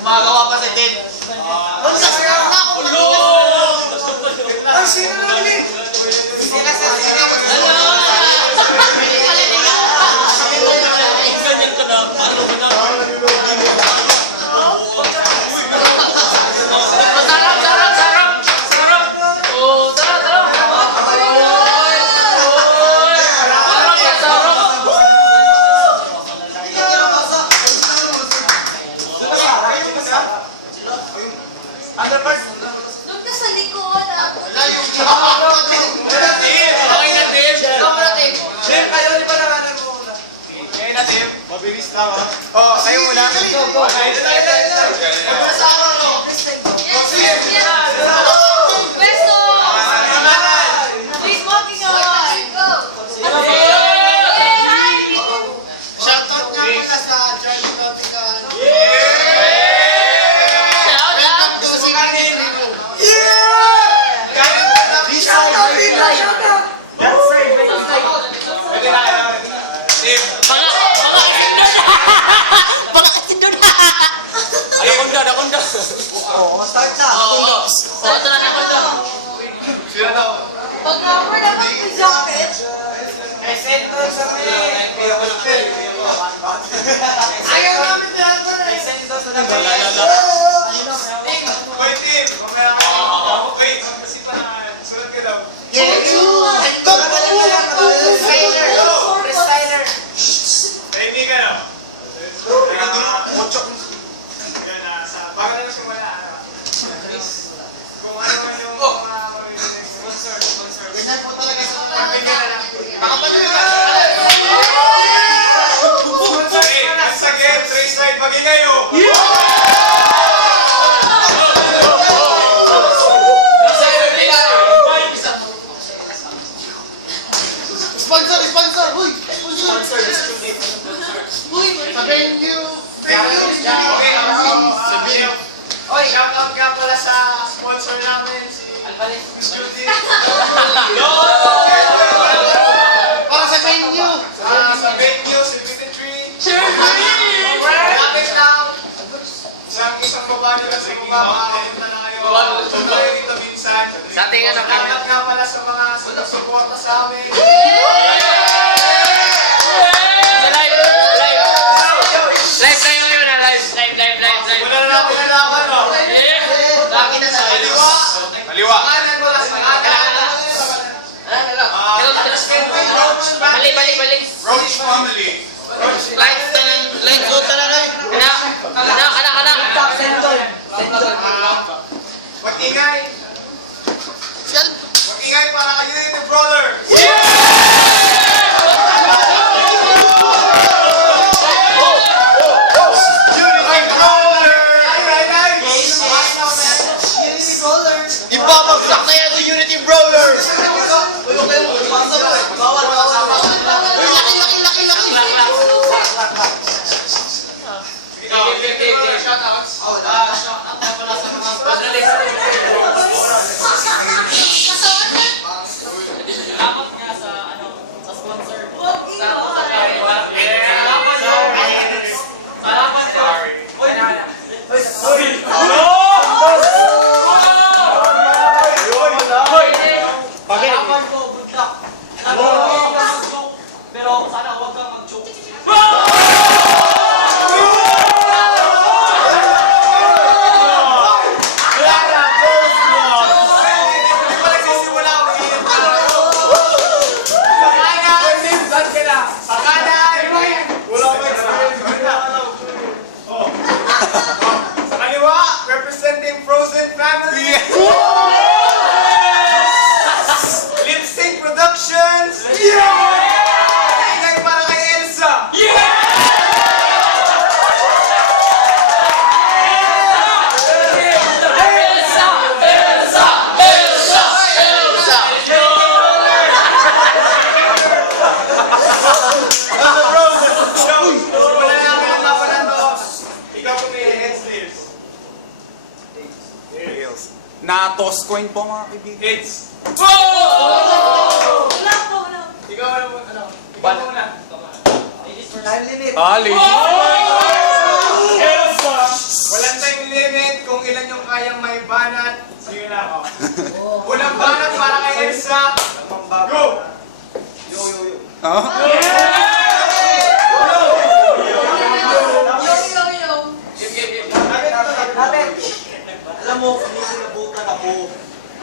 Magawa pa si Tim. Ay, sino na ulit? Doon ka sa likod. Wala yung okay na, Tim. Ikaw muna, Tim. Tim, kayo di ba nangalan mo muna? Okay na, Tim. Mabilis lang ha. Oh, kayo muna. Yes, yes. Pwesto. Please, walking on. Go. Shoutout nga pala sa Charlie Nautical. Anaconda. Oh, start na. Ito na anaconda. Sino daw? Pag number na may jacket. Center sa may. Ayaw namin number na Center sa may. Wait, Tim. Mamaya ka. Wait, kasi pa na. Sunod ka daw. Hindi ka na. Bago na simula. Kung ano man yung sponsor. Ganyan po talaga sa mga Pagbigyan na lang. Sponsor, Once again, trace side, pagin kayo. Sponsor! Uy! Sponsor! Sa venue! Oy, shout out nga pala sa sponsor namin, si Miss Judy. Para sa venue! Sa venue, si Dimitri. Malapit lang. Isang baba nyo lang sa baba, makakapunta na kayo. Huwag kayo dito minsan. Sa ating ano, Shout out nga pala sa mga sumusuporta sa amin. Wala na natin nalaman, no? Lagi na sa Kaliwa. Kanan mo lang sa kanan. Balik. Roach family. Like go talaga. Kana. Mag-ingay. Mag-ingay para kayo na yung brother. Ipapagsak na yan sa Unity Brawlers! Pero sana huwag kang mag-joke. Representing Frozen Family. Lip Sync Productions. Ingay para kay Elsa. Wala na ako ng labanan to. Ikaw pumili, heads, tails. Na toss coin po mga kaibigan. Heads. Wala po. Time limit. Walang time limit kung ilan yung kayang may banat. Sige na ako. Unang banat para kay Elsa. Go! Yo. Alam mo, kung kinabutan ako,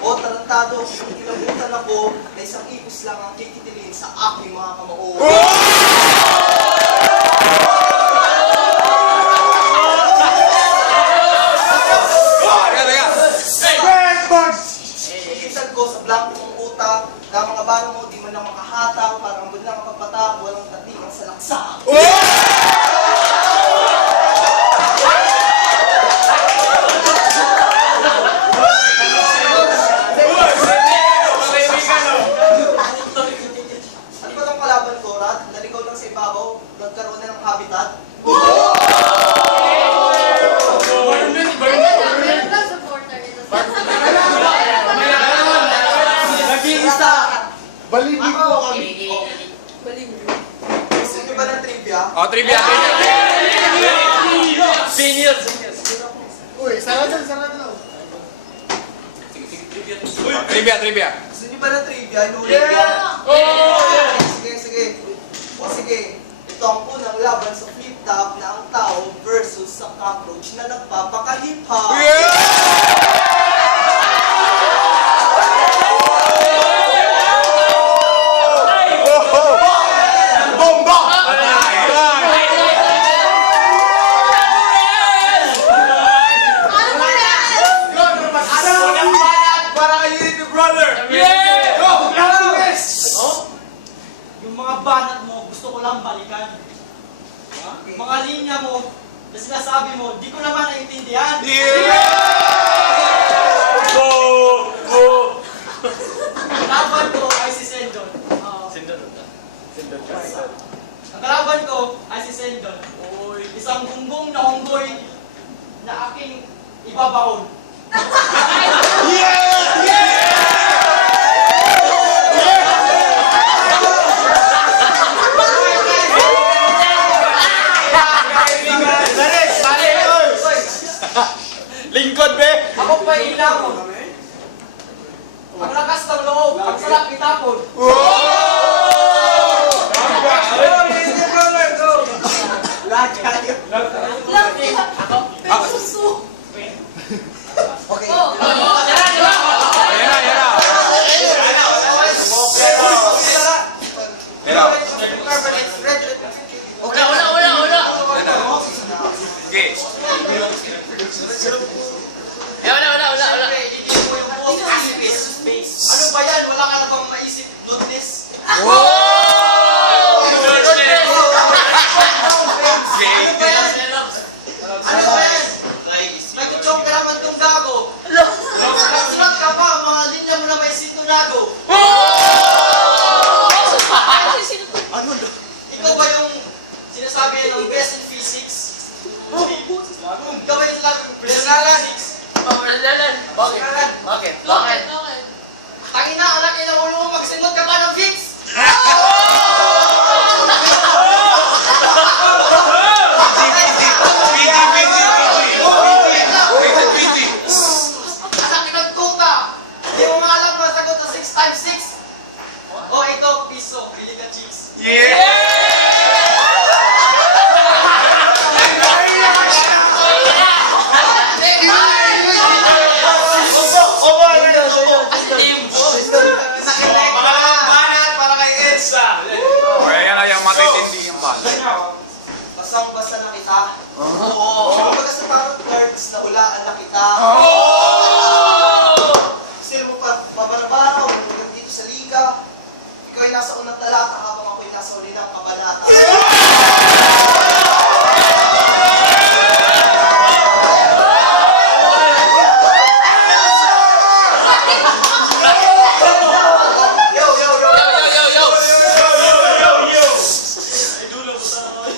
o tarantado, kung kinabutan ako, na isang ikos lang ang kikitilin sa aking mga kamao. Ikisan ko sa black mong utak, na mga baro mo, di man lang makahatang, parang budlang ang pagpatak, walang dating ang salaksak. Ano ba itong kalaban ko, Rat? Naligaw lang sa ibabaw, nagkaroon na ng habitat. Nag-iisa! Balibig po kami. Gusto niyo ba ng trivia? Trivia. Seniors. Uy, sarado lang. Trivia. Gusto niyo ba ng trivia? Inulit Sige. Sige. Ito ang unang laban sa flip-top na ang tao versus sa cockroach na nagpapaka-hip-hop. Bomba! Unang banat para kay little brother. Go! Yung mga banat mo, gusto ko lang balikan. Mga linya mo, na sinasabi mo, di ko naman naintindihan. Ang kalaban ko ay si Sendon. Ang kalaban ko ay si Sendon. Isang gunggong na unggoy na aking ibabaon. Lingkod, be! Ako pa ilang. Ang lakas ng loob, ang sarap itapon. Okay. Una. Ano ba yan? Wala ka na bang maisip? Goodness? Ano ba yan? Nag-joke ka naman tong gago. Nagsulat ka pa, mga linya mo na may sintunago. Ikaw ba yung sinasabi ng best in physics? Ikaw ba yung sinasabi ng best in physics? Bakit? Tangina, anak ng ulo mo, magsingot ka pa ng fix! Anak ng tuta! Hindi mo nga alam masagot sa 6 times 6. Oh, ito, piso. Bili ka cheese. Pangalawang banat para kay Elsa. Basang-basa na kita. Oo. Kumbaga sa tarot cards, nahulaan na kita. Gusto mo pa mabarabaraw, hanggang dito sa liga. Ikaw ay nasa unang talata habang ako ay nasa uli ng kabanata.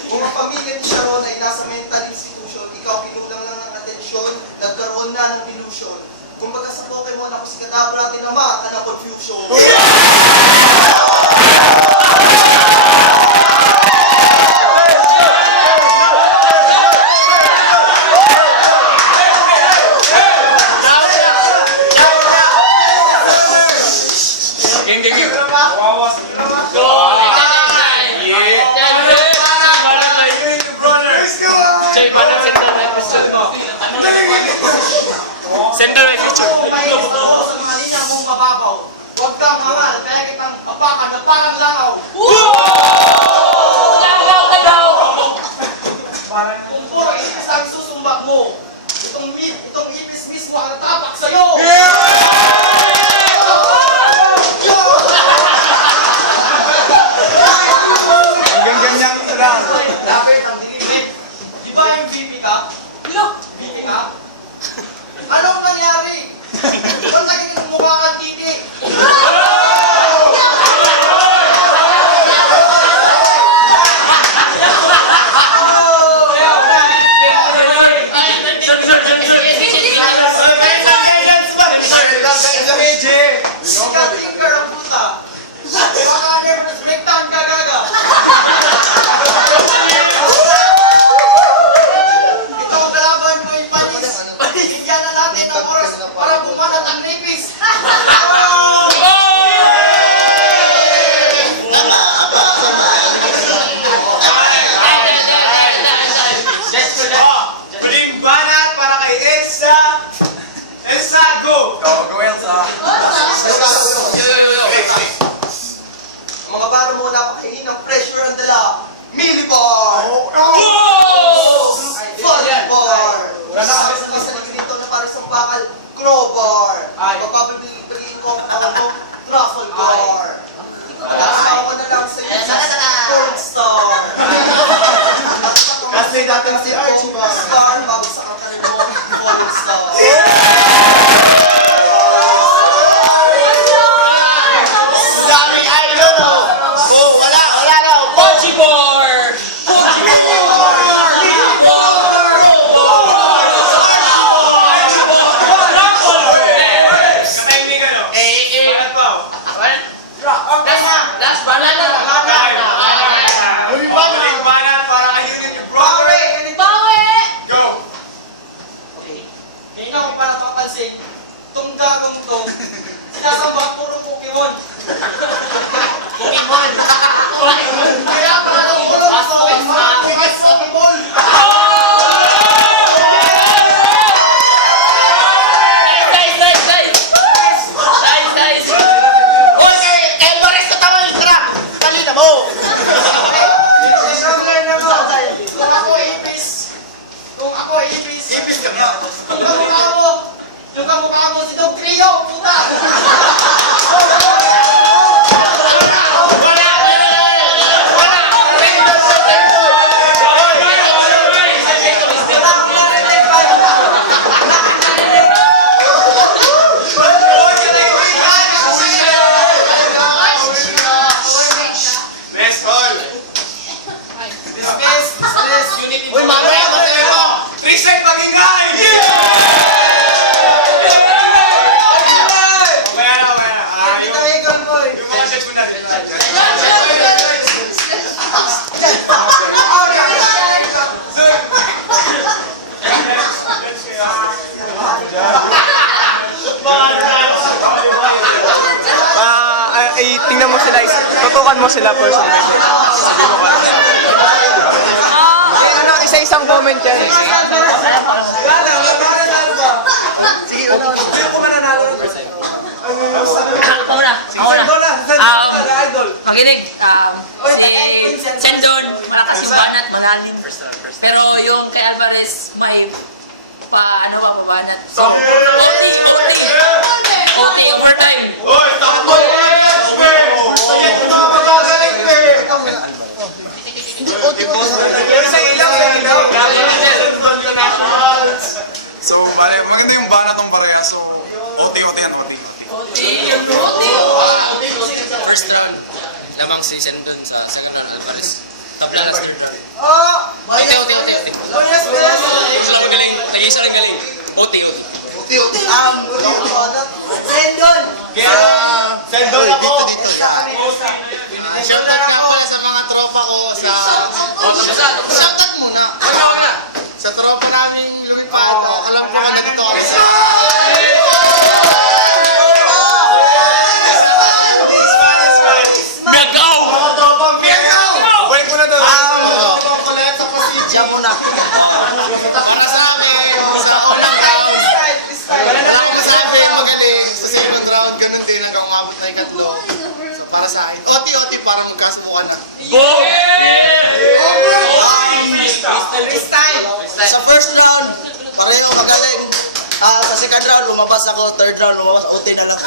Kung ang pamilya ni Sharon ay nasa mental institution, ikaw kinulang lang ng atensyon, nagkaroon na ng delusion. Kumbaga sa Pokemon ako si Kadabra, tinama ka ng confusion. Thank you. Kawawa sa drama. So, Sender my future. Paingis ako sa mga linya mong mababaw. Huwag kang hangal, kaya kitang apakan na parang langaw. Kung puro ipis ang susumbak mo, itong ipis mismo ang natapak sa'yo. Hanggang ganyan ko lang. Lapit ang dilimit. Di ba yung VP ka? VP ka? Anong nangyari? Ba't naging mukha kang titi? Ikaw, tinker ang puta. Baka nervous breakdown ka, gaga. Ito ang kalaban ko yung panis. Bigyan na natin ng oras para bumanat ang nipis. Huling banat para kay Elsa. Elsa, go! Go, Elsa. Mga baro mo napakainin ng pressure ang dala. Millibar! Solid bar! Sabi sa isa nito na para sa bakal, crowbar! Papapabilin ko ang mo, truffle bar! Nakasama ko na lang sa gold star! Kasi dati na si Archie ba? Star, babagsak ang kanin mo, gold star! Daming idol, oh! Oh, wala daw! Pochi Bar! Katahimik ano? Banat pa. Last banana. Huling banat para kay Unit your brother. Go! Ngayon ako para papansin, itong gagang to, sinasamba puro Pokemon. Kaya para ng ulo sa akin, mga tigas sa ball. Kung ako ipis, yung kamukha mo si Dog Trio, puta! Let's roll. Dismiss, unity. Uy, mamaya mo! Trisay Bagingay! Mamaya na. Yung mga set ko na. Tingnan mo sila, tutukan mo sila first. Sabi mo kung ano, isa-isang comment yan. Ako na. Makinig. Si Sendon, malakas yung banat, malalim. Pero yung kay Alvarez, may pabanat. So, OT overtime. Hoy, takbo! So, maganda yung banat ng pareha. So, OT-OT yan, OT. First round, lamang si Sendon sa second round, Alvarez. Tabla na third round. Uti. Gusto lang magaling. Nag-isa lang galing. Uti. Sendon! Sendol ako! Shoutout nga pala sa mga tropa ko sa... Shoutout muna! Sa tropa namin lumipad, alam ko ka nandito kami sa... sa akin. Oti, para magkasubukan na. Sa first round, pareho magaling. Sa second round, lumabas ako. Third round, lumabas. Unti na lang.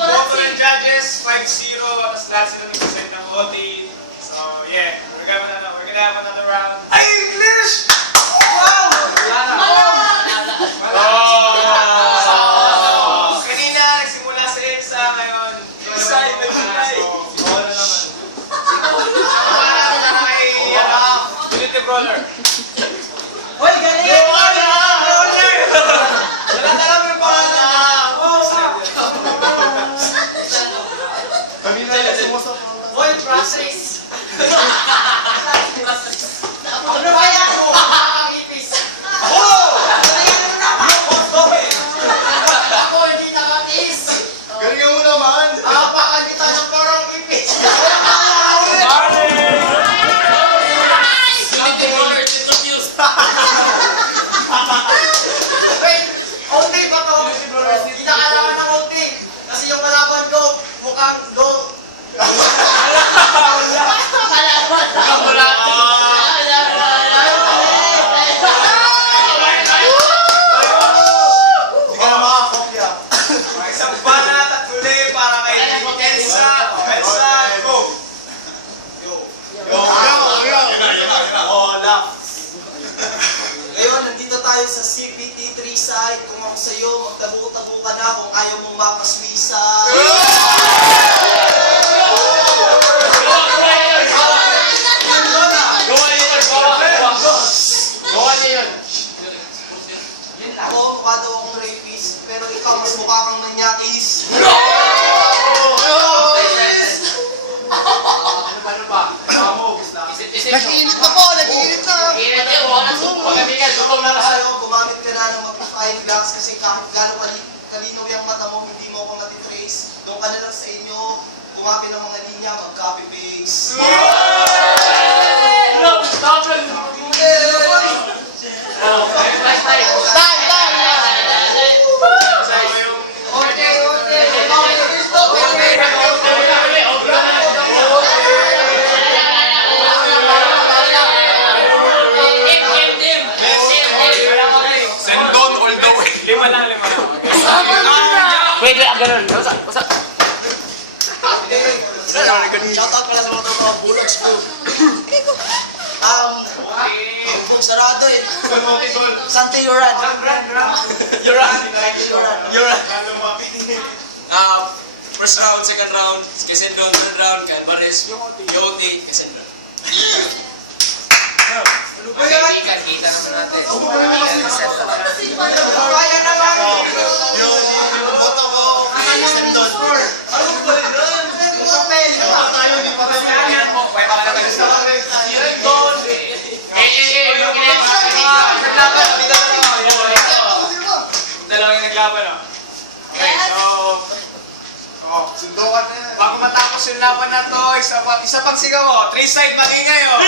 Boto ng judges, 5-0, tapos lahat sila nag-present ng OT. So, yeah, we're gonna have another round. Ay, English! Kanina, nagsimula si Elsa, ngayon. Inside, nag-inside. So, wala naman. Wala na kay, Unity Brawler. Hoy, galing! Wala talaga yung pangalan. Hoy, process! Ano ba yan? Nakakipis! Ako hindi nakakis! Galingan mo naman. Nakapakan kita ng parang ipis! Wait! Onti ba to? Hindi na kailangan ng onti! Kasi yung kalaban ko, mukhang go! Hindi ka na makakopya. Isang banat at huli para kay Elsa. Elsa, go! Ngayon, nandito tayo sa CPT 3 side. Kung ako sa'yo, magtabu-tabu ka na kung ayaw mong mapaswisa. Ako, mukha daw akong rapist, pero ikaw mas mukha kang manyakis. Nag-iinit na po, nag-iinit na. Sa'yo, gumamit ka na ng magnifying glass kasi kahit gano'ng kalinaw yung mata mo, hindi mo ako matitrace. Doon ka na lang sa inyo, gumamit ng mga linya, mag-copy paste. Sendon all the way. Lima lang. Wait, ganun. Wasa. Shoutout pala sa mga bulogs ko. Sarado eh. Sante Yoran. First round, second round, Quezendon, third round, kay Alvarez, Yoti, Quezendon. Kita naman natin. Kaya naman! Boto ko. Sendon. Dalawa yung naglaban, no? Okay, so... Sundukan na yan. Bago matapos yung laban na to, isa pang sigaw mo. 3-side magingay, oh!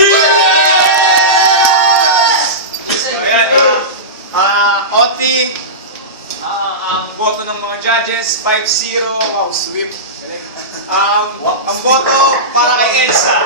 So, ayan, Oti, ang boto ng mga judges, 5-0, wow, sweep. Ang boto para kay Elsa.